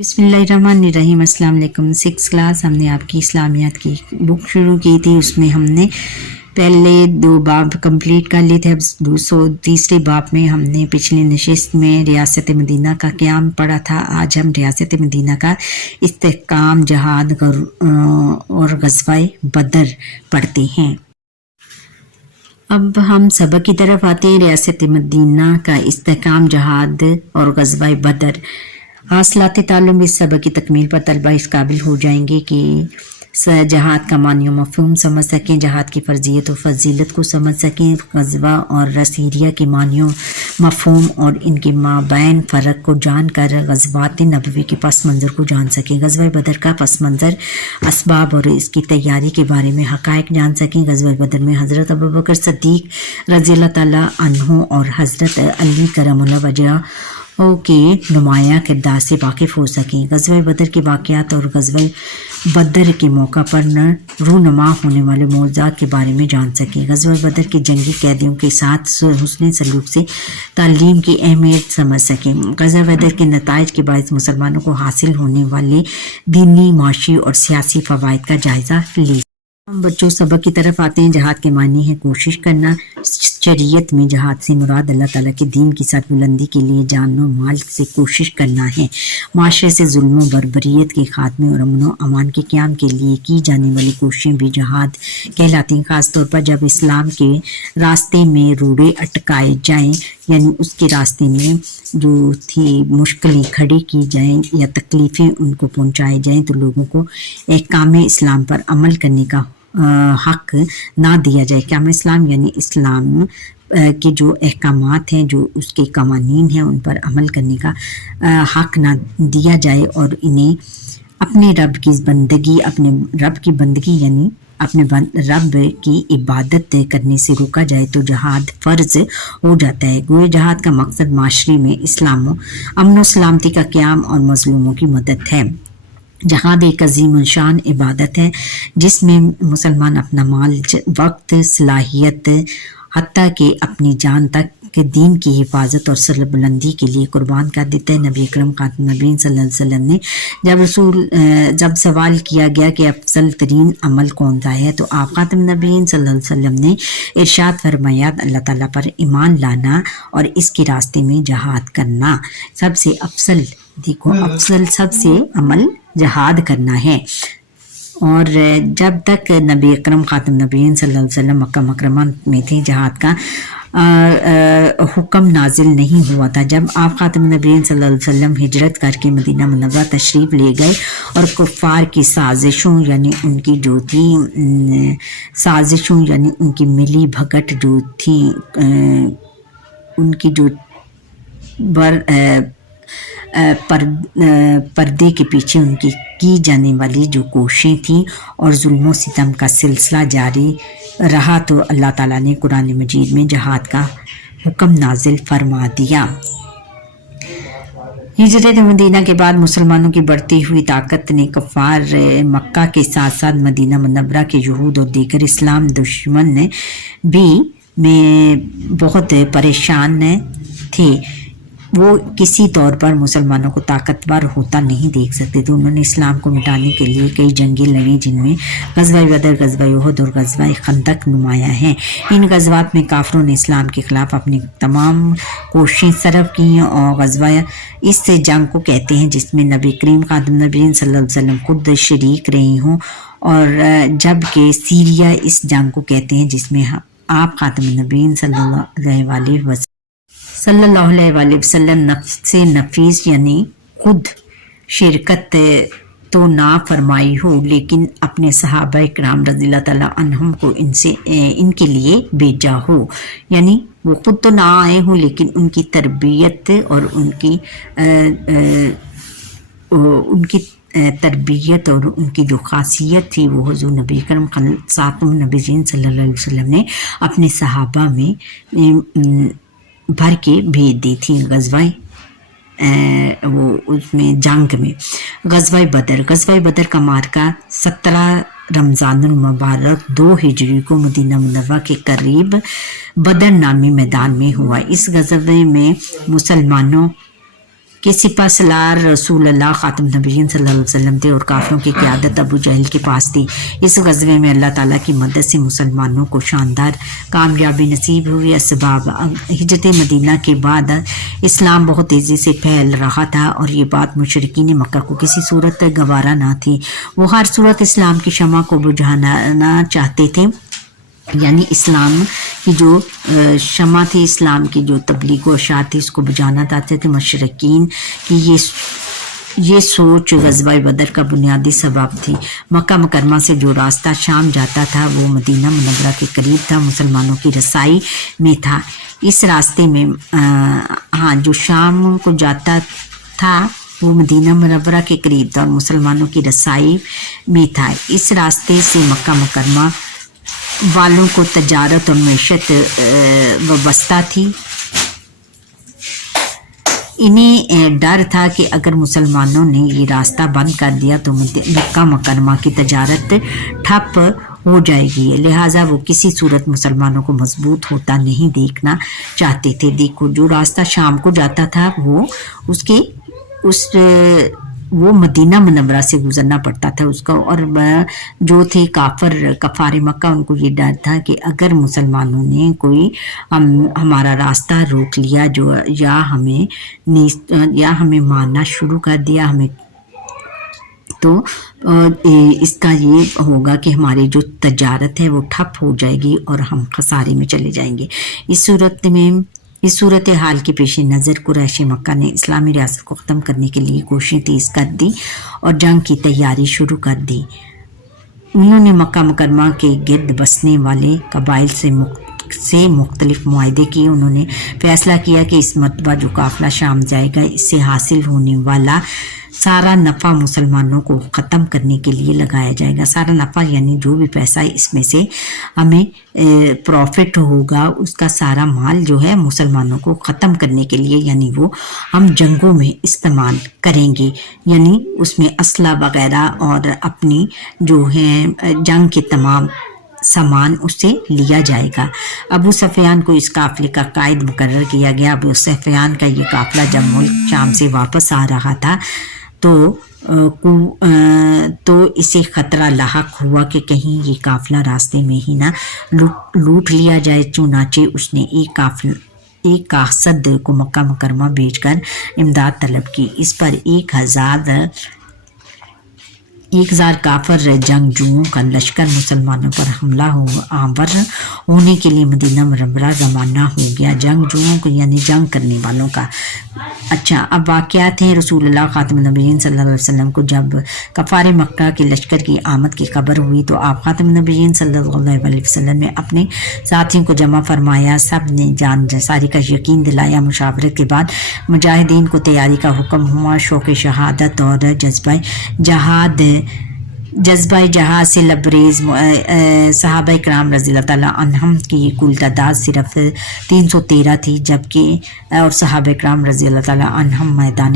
बिस्मिल्लाहिर्रहमानिर्रहीम। अस्सलाम वालेकुम। 6 क्लास हमने आपकी इस्लामियात की बुक शुरू की थी। उसमें हमने पहले 2 बाब कंप्लीट कर लिए थे। अब 203 बाब में हमने पिछली नशिस्त में रियासत मदीना का क़याम पढ़ा था। आज हम रियासत मदीना का इस्तेहकाम, जहाद और ग़ज़वाए बदर पढ़ते हैं। अब हम सबक की तरफ आते हैं। रियासत मदीना का इस्तेहकाम, जहाद और ग़ज़वाए बदर। हासिलात ताल्लुम इस सबक की तकमील पर तलबा इस काबिल हो जाएंगे कि जहाद का मानी व मफ़हूम समझ सकें, जहाद की फ़र्जियत और फजीलत को समझ सकें, ग़ज़वा और रसीरिया के मानी मफ़हूम और इनके माबैन फ़र्क को जान कर ग़ज़वात नबवी के पस मंज़र को जान सकें। ग़ज़वा बदर का पस मंज़र, असबाब और इसकी तैयारी के बारे में हक़ाइक़ जान सकें। ग़ज़वा बदर में हज़रत अबू बकर सिद्दीक़ रज़ियल्लाहु तआला अन्हु और हज़रत अली करमुल्लाह वजह के नुमाया किरदार से वाकिफ़ हो सकें। ग़ज़वा बदर के वाक़यात और ग़ज़वा बदर के मौका पर रूनुमा होने वाले मौज़ूआत के बारे में जान सकें। ग़ज़वा बदर के जंगी कैदियों के साथ हुस्न सलूक से तालीम की अहमियत समझ सकें। ग़ज़वा बदर के नताइज के बायस मुसलमानों को हासिल होने वाले दीनी, माशी और सियासी फ़वाइद का जायज़ा लें। हम बच्चों सबक की तरफ आते हैं। जहाद के मानी है कोशिश करना। शरीयत में जहाद से मुराद अल्लाह ताला के दीन की सरबुलंदी के लिए जान व माल से कोशिश करना है। माशरे से जुल्म बर्बरियत के खात्मे और अमन व अमान के क़याम के लिए की जाने वाली कोशिशें भी जहाद कहलाती हैं। ख़ास तौर पर जब इस्लाम के रास्ते में रोड़े अटकाए जाएँ, यानी उसके रास्ते में जो थी मुश्किलें खड़ी की जाएँ या तकलीफ़ें उनको पहुँचाई जाएँ, तो लोगों को अहकाम इस्लाम पर अमल करने का हक़ ना दिया जाए। अहकाम इस्लाम यानी इस्लाम के जो अहकामात हैं, जो उसके कवानीन हैं, उन पर अमल करने का हक़ ना दिया जाए और इन्हें अपने रब की बंदगी यानी अपने रब की इबादत करने से रोका जाए तो जहाद फ़र्ज हो जाता है। गोया जहाद का मकसद माशरे में इस्लाम, अमन व सलामती का क़याम और मज़लूमों की मदद है। जहाद एक अजीम शान इबादत है जिसमें मुसलमान अपना माल, वक्त, सलाहियत, हत्ता कि अपनी जान तक के दीन की हिफाजत और सरबुलंदी के लिए कुर्बान कर देते हैं। नबी अकरम खातम नबीन सल्लल्लाहु अलैहि वसल्लम ने जब सवाल किया गया कि अफजल तरीन अमल कौन सा है, तो आप खातम नबीन सल्लल्लाहु अलैहि वसल्लम ने इरशाद फरमाया, अल्लाह ताला पर ईमान लाना और इसके रास्ते में जहाद करना। सबसे अफजल, देखो अफजल सबसे अमल जहाद करना है। और जब तक नबी अकरम खातम नबीन सल्लल्लाहु अलैहि वसल्लम मक्का मुकर्रमा में थे, जहाद का हुक्म नाजिल नहीं हुआ था। जब आप खातम नबीन सल्लल्लाहु अलैहि वसल्लम हिजरत करके मदीना मुनव्वरा तशरीफ़ ले गए और कुफ़ार की साजिशों यानी उनकी जो थी साजिशों यानी उनकी मिली भगत जो थी, उनकी जो पर्दे के पीछे उनकी की जाने वाली जो कोशिशें थी और जुल्म सितम का सिलसिला जारी रहा, तो अल्लाह ताला ने कुरान मजीद में जहाद का हुक्म नाजिल फरमा दिया। हिजरत मदीना के बाद मुसलमानों की बढ़ती हुई ताकत ने कुफ़ार मक्का के साथ साथ मदीना मुनव्वरा के यहूद और दीगर इस्लाम दुश्मन भी में बहुत परेशान थे। वो किसी तौर पर मुसलमानों को ताकतवर होता नहीं देख सकते थे। उन्होंने इस्लाम को मिटाने के लिए कई जंगें लड़ी, जिनमें ग़ज़वा बदर, ग़ज़वा उहद और ग़ज़वा खंदक नुमाया हैं। इन ग़ज़वात में काफ़िरों ने इस्लाम के ख़िलाफ़ अपनी तमाम कोशिशें सर्फ की हैं और ग़ज़वा इस जंग को कहते हैं जिसमें नबी करीम खातम नबीन सल्लल्लाहु अलैहि वसल्लम खुद शरीक रही हों, और जबकि सीरिया इस जंग को कहते हैं जिसमें आप खातम नबीन सल्लल्लाहु अलैहि वसल्लम नफ्स नफीस यानी खुद शिरकत तो ना फरमाई हो, लेकिन अपने सहाबा इकराम रज़ियल्लाहु ताला अन्हुम को इनके लिए भेजा हो। यानी वो खुद तो ना आए हों, लेकिन उनकी तरबियत और उनकी जो खासियत थी वो हुज़ूर नबी अकरम खातमुन नबीय्यीन सल्लल्लाहु अलैहि वसल्लम ने अपने सहाबा में भर के भेज दी थी। ग़ज़वा वो उसमें जंग में ग़ज़वा बदर का मार्का 17 रमज़ानुल मुबारक 2 हिजरी को मदीना मुनव्वरा के करीब बदर नामी मैदान में हुआ। इस ग़ज़वे में मुसलमानों کہ سپہ سالار رسول اللہ خاتم نبیین صلی اللہ علیہ وسلم تھے اور کافروں کی قیادت ابو جہل کے پاس تھی۔ اس غزوے میں اللہ تعالیٰ کی مدد سے مسلمانوں کو شاندار کامیابی نصیب ہوئی۔ اسباب: ہجرت مدینہ کے بعد اسلام بہت تیزی سے پھیل رہا تھا اور یہ بات مشرکین مکہ کو کسی صورت گوارا نہ تھی۔ وہ ہر صورت اسلام کی شمع کو بجھانا چاہتے تھے، یعنی اسلام کی جو شمع تھی، اسلام کی جو تبلیغ و اشاعت تھی، اس کو بجھانا چاہتے تھے۔ مشرکین کی یہ سوچ غزوہ بدر کا بنیادی سبب تھی۔ مکہ مکرمہ سے جو راستہ شام جاتا تھا وہ مدینہ منورہ کے قریب تھا، مسلمانوں کی رسائی میں تھا۔ اس راستے میں جو شام کو جاتا تھا وہ مدینہ منورہ کے قریب تھا اور مسلمانوں کی رسائی میں تھا۔ اس راستے سے مکہ مکرمہ والوں کو تجارت اور معیشت وابستہ تھی۔ انہیں ڈر تھا کہ اگر مسلمانوں نے یہ راستہ بند کر دیا تو مکہ مکرمہ کی تجارت ٹھپ ہو جائے گی، لہٰذا وہ کسی صورت مسلمانوں کو مضبوط ہوتا نہیں دیکھنا چاہتے تھے۔ دیکھو، جو راستہ شام کو جاتا تھا وہ مدینہ منورہ سے گزرنا پڑتا تھا اس کا، اور جو تھے کفار مکہ، ان کو یہ ڈر تھا کہ اگر مسلمانوں نے کوئی ہمارا راستہ روک لیا یا ہمیں مارنا شروع کر دیا تو اس کا یہ ہوگا کہ ہماری جو تجارت ہے وہ ٹھپ ہو جائے گی اور ہم خسارے میں چلے جائیں گے۔ اس صورتحال کے پیش نظر قریش مکہ نے اسلامی ریاست کو ختم کرنے کے لیے کوششیں تیز کر دی اور جنگ کی تیاری شروع کر دی۔ انہوں نے مکہ مکرمہ کے گرد بسنے والے قبائل سے مختلف معاہدے کیے۔ انہوں نے فیصلہ کیا کہ اس مرتبہ جو قافلہ شام جائے گا، اس سے حاصل ہونے والا سارا نفع مسلمانوں کو ختم کرنے کے لیے لگایا جائے گا۔ سارا نفع یعنی جو بھی پیسہ اس میں سے ہمیں پروفٹ ہوگا، اس کا سارا مال جو ہے مسلمانوں کو ختم کرنے کے لیے، یعنی وہ ہم جنگوں میں استعمال کریں گے، یعنی اس میں اسلحہ وغیرہ اور اپنی جو ہے جنگ کے تمام سامان اس سے لیا جائے گا۔ ابو سفیان کو اس قافلے کا قائد مقرر کیا گیا۔ ابو سفیان کا یہ قافلہ جب ملک شام سے واپس آ رہا تھا تو اسے خطرہ لاحق ہوا کہ کہیں یہ قافلہ راستے میں ہی نہ لوٹ لیا جائے، چنانچہ اس نے ایک قاصد کو مکہ مکرمہ بھیج کر امداد طلب کی۔ اس پر 1000 کافر جنگجوؤں کا لشکر مسلمانوں پر حملہ آور ہونے کے لیے مدینہ منورہ روانہ ہو گیا۔ جنگجوؤں کو یعنی جنگ کرنے والوں کا۔ اچھا، اب واقعات ہیں۔ رسول اللہ خاتم النبیین صلی اللہ علیہ وسلم کو جب کفار مکہ کے لشکر کی آمد کی خبر ہوئی تو آپ خاتم النبیین صلی اللہ علیہ وسلم نے اپنے ساتھیوں کو جمع فرمایا، سب نے جان جساری کا یقین دلایا۔ مشاورت کے بعد مجاہدین کو تیاری کا حکم ہوا۔ شوق شہادت اور جذبہ جہاد سے لبریز صحابہ کرام رضی اللہ تعالیٰ عنہم کی کل تعداد صرف 313 تھی، جبکہ اور صحابہ کرام رضی اللہ تعالیٰ عنہم میدان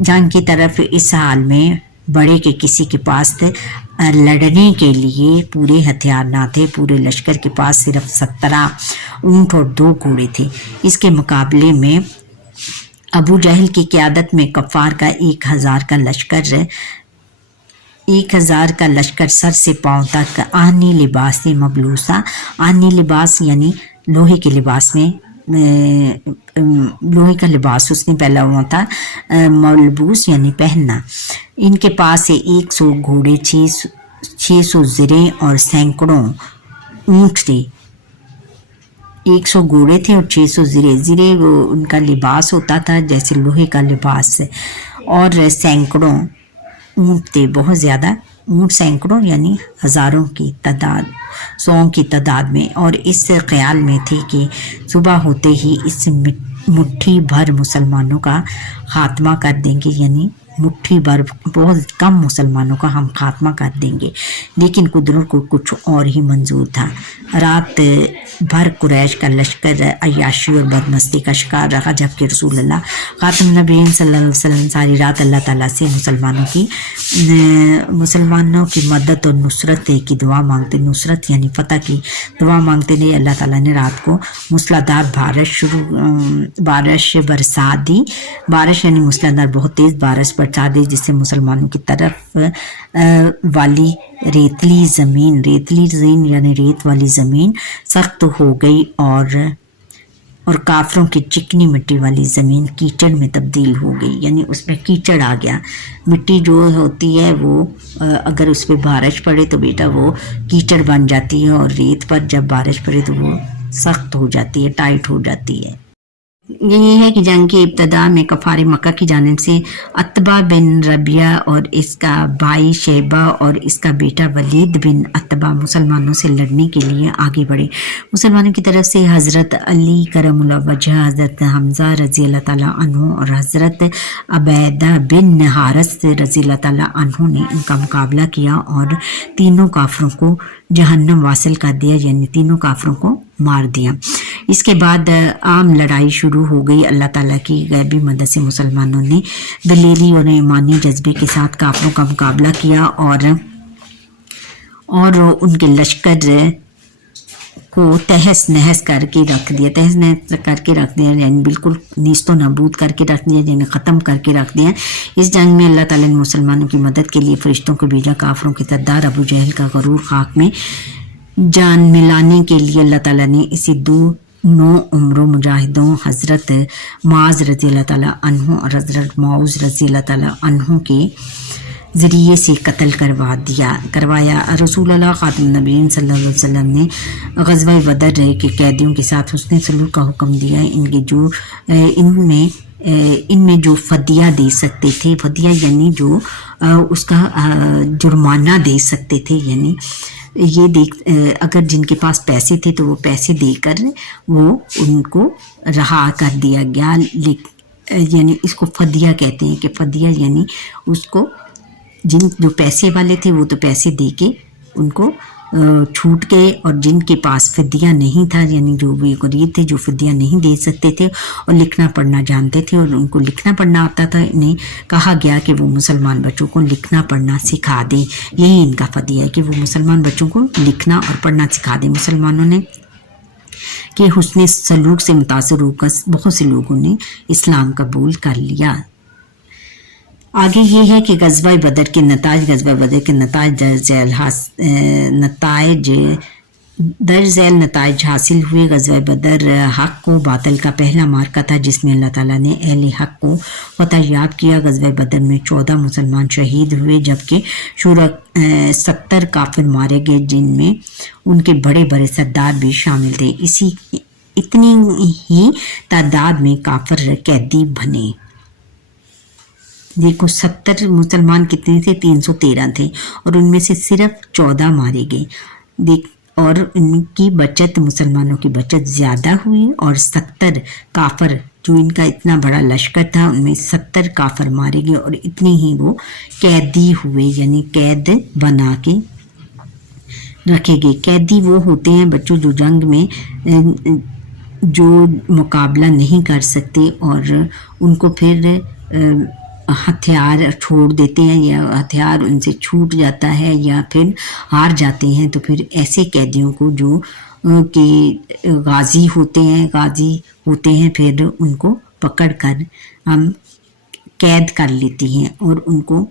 جنگ کی طرف اس حال میں بڑے کہ کسی کے پاس لڑنے کے لیے پورے ہتھیار نہ تھے۔ پورے لشکر کے پاس صرف 17 اونٹ اور 2 گھوڑے تھے۔ اس کے مقابلے میں ابو جہل کی قیادت میں کفار کا 1000 کا لشکر سر سے پاؤں تک آہنی لباس سے مبلوسا۔ آہنی لباس یعنی لوہے کے لباس میں لوہے کا لباس اس نے پہلا ہوا تھا، ملبوس یعنی پہننا۔ ان کے پاس 100 گھوڑے، 600 زرے اور سینکڑوں اونٹ تھے۔ 100 گھوڑے تھے اور 600 زرے وہ ان کا لباس ہوتا تھا جیسے لوہے کا لباس، اور سینکڑوں اونٹ تھے، بہت زیادہ اونٹ، سینکڑوں یعنی ہزاروں کی تعداد، 100 کی تعداد میں، اور اس خیال میں تھے کہ صبح ہوتے ہی اس مٹھی بھر مسلمانوں کا خاتمہ کر دیں گے، یعنی मुट्ठी भर बहुत कम मुसलमानों का हम खात्मा कर देंगे, लेकिन कुदरत को कुछ और ही मंजूर था। रात भर कुरैश का लश्कर अय्याशी और बदमस्ती का शिकार रहा, जबकि रसूलुल्लाह खातम नबीय्यीन सल्लल्लाहु अलैहि वसल्लम सारी रात अल्लाह ताला से मुसलमानों की मदद और नुसरत की दुआ मांगते, नुसरत यानी फ़तह की दुआ मांगते रहे। अल्लाह ताला ने रात को मूसलाधार बारिश बरसा दी। बारिश यानी मूसलाधार बहुत तेज़ बारिश बरसा दी, जिससे मुसलमानों की तरफ वाली रेतली ज़मीन यानी रेत वाली ज़मीन सख्त हो गई और काफरों की चिकनी मिट्टी वाली ज़मीन कीचड़ में तब्दील हो गई, यानी उसमें कीचड़ आ गया। मिट्टी जो होती है वो अगर उस पर बारिश पड़े तो बेटा वो कीचड़ बन जाती है, और रेत पर जब बारिश पड़े तो वो सख्त हो जाती है, टाइट हो जाती है। ये है कि जंग की इब्तदा में कफ़ार मक्का की जानिब से अतबा बिन रबिया और इसका भाई शेबा और इसका बेटा वलीद बिन अतबा मुसलमानों से लड़ने के लिए आगे बढ़े। मुसलमानों की तरफ से हज़रत अली करमुल्लाह वजह, हज़रत हमज़ा रज़ी अल्लाह ताला अन्हु और हज़रत अबैदा बिन हारिस रज़ी अल्लाह ताला अन्हु ने इनका मुकाबला किया और तीनों काफरों को जहन्नम वासिल कर दिया, यानी तीनों काफरों को मार दिया। इसके बाद आम लड़ाई शुरू हो गई। अल्लाह ताला की गैबी मदद से मुसलमानों ने दिलेरी और ईमानी जज्बे के साथ काफरों का मुकाबला किया और उनके लश्कर को तहस नहस करके रख दिया, यानी बिल्कुल नीस्तो नाबूद करके रख दिया, यानी ख़त्म करके रख दिया। इस जंग में अल्लाह ताला ने मुसलमानों की मदद के लिए फरिश्तों को भेजा। काफरों के सरदार अबू जहल का गरूर खाक में जान मिलाने के लिए अल्लाह ताला ने इसी दो उम्रों मुजाहिदों हज़रत माज रज़ी अल्लाह ताला अन्हु और हज़रत मौज रज़ी अल्लाह ताला अन्हु के ज़रिए से कत्ल करवाया। रसूलुल्लाह खातम नबीय्यीन सल्लल्लाहु अलैहि वसल्लम ने ग़ज़वा बदर के कैदियों के साथ हुस्न सलूक का हुक्म दिया। इनमें जो फ़दिया दे सकते थे, फ़दिया यानी जो उसका जुर्माना दे सकते थे, यानी अगर जिनके पास पैसे थे तो वो पैसे देकर वो उनको रहा कर दिया गया। यानी इसको फ़दिया कहते हैं कि फ़दिया यानी उसको जो पैसे वाले थे वो तो पैसे दे के उनको छूट गए, और जिनके पास फ़दिया नहीं था, यानी जो भी गरीब थे जो फ़दिया नहीं दे सकते थे और लिखना पढ़ना जानते थे और उनको लिखना पढ़ना आता था, इन्हें कहा गया कि वो मुसलमान बच्चों को लिखना पढ़ना सिखा दें। यही इनका फ़दिया है कि वो मुसलमान बच्चों को लिखना और पढ़ना सिखा दें। मुसलमानों ने कि हुस्न सलूक से मुतासर होकर बहुत से लोगों ने इस्लाम कबूल कर लिया। आगे ये है कि ग़ज़वा बदर के नताइज हासिल हुए। ग़ज़वा बदर हक़ को बातिल का पहला मार्का था, जिसमें अल्लाह ताला ने अहले हक़ को फ़तह याब किया। ग़ज़वा बदर में 14 मुसलमान शहीद हुए, जबकि 70 काफिर मारे गए, जिनमें उनके बड़े बड़े सरदार भी शामिल थे। इतनी ही तादाद में काफिर कैदी बने। देखो 70 मुसलमान कितने थे, 313 थे, और उनमें से सिर्फ 14 मारे गए। और इनकी बचत, मुसलमानों की बचत ज़्यादा हुई, और 70 काफर, जो इनका इतना बड़ा लश्कर था, उनमें 70 काफर मारे गए और इतने ही वो कैदी हुए, यानी कैद बना के रखे गए। कैदी वो होते हैं बच्चों जो जंग में जो मुकाबला नहीं कर सकते और उनको फिर हथियार छोड़ देते हैं, या हथियार उनसे छूट जाता है, या फिर हार जाते हैं, तो फिर ऐसे कैदियों को जो कि गाजी होते हैं फिर उनको पकड़ कर हम कैद कर लेते हैं और उनको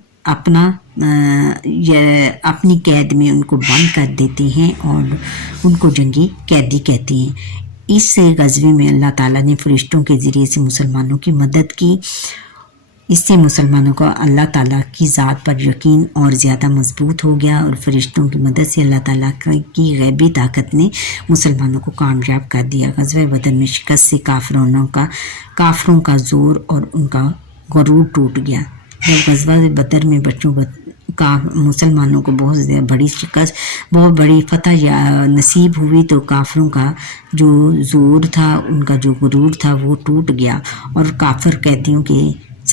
अपनी कैद में उनको बंद कर देते हैं और उनको जंगी कैदी कहते हैं। इस ग़ज़वे में अल्लाह ताला ने फरिश्तों के ज़रिए से मुसलमानों की मदद की। इससे मुसलमानों को अल्लाह ताला की ज़ात पर यकीन और ज़्यादा मजबूत हो गया, और फरिश्तों की मदद से अल्लाह ताला की गैबी ताकत ने मुसलमानों को कामयाब कर दिया। ग़ज़वा बदर में शिकस्त से काफरों का ज़ोर और उनका गरूर टूट गया। जब ग़ज़वा बदर में बच्चों का मुसलमानों को बहुत बड़ी शिकस्त, बहुत बड़ी फतह नसीब हुई, तो काफरों का जो ज़ोर था, उनका जो गरूर था वो टूट गया, और काफिर कैदियों के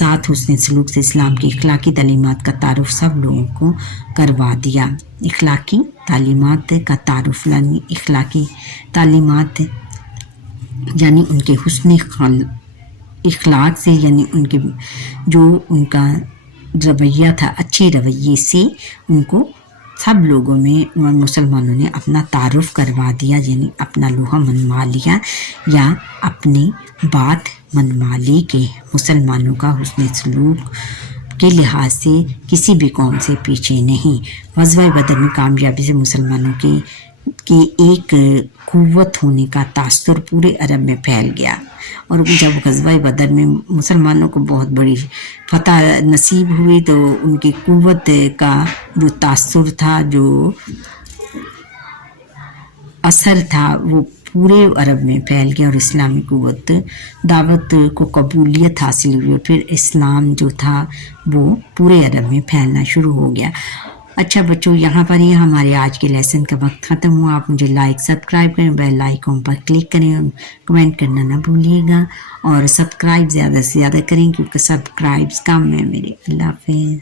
साथ हुस्न सलूक से इस्लाम की इखलाकी तालीमात का तारुफ सब लोगों को करवा दिया। इखलाकी तालीमात का तारुफ यानी इखलाकी तालीमात यानी उनके हुस्न इखलाक से, यानी उनके जो उनका रवैया था, अच्छे रवैये से उनको सब लोगों में मुसलमानों ने अपना तारुफ करवा दिया, यानी अपना लोहा मनवा लिया या अपनी बात मनवा ली कि मुसलमानों का हुस्न सलूक के लिहाज से किसी भी कौम से पीछे नहीं। ग़ज़वा बदर में कामयाबी से मुसलमानों की एक क़ुव्वत होने का तासुर पूरे अरब में फैल गया, और जब ग़ज़वा बदर में मुसलमानों को बहुत बड़ी फतह नसीब हुई तो उनकी क़ुव्वत का जो तासुर था, जो असर था, वो पूरे अरब में फैल गया और इस्लामी क़ुव्वत दावत को कबूलियत हासिल हुई, और फिर इस्लाम जो था वो पूरे अरब में फैलना शुरू हो गया। अच्छा बच्चों, यहाँ पर ही हमारे आज के लेसन का वक्त ख़त्म हुआ। आप मुझे लाइक सब्सक्राइब करें, बेल आइकॉन पर क्लिक करें, कमेंट करना ना भूलिएगा, और सब्सक्राइब ज़्यादा से ज़्यादा करें क्योंकि सब्सक्राइब्स कम है मेरे। अल्लाह हाफ़िज़।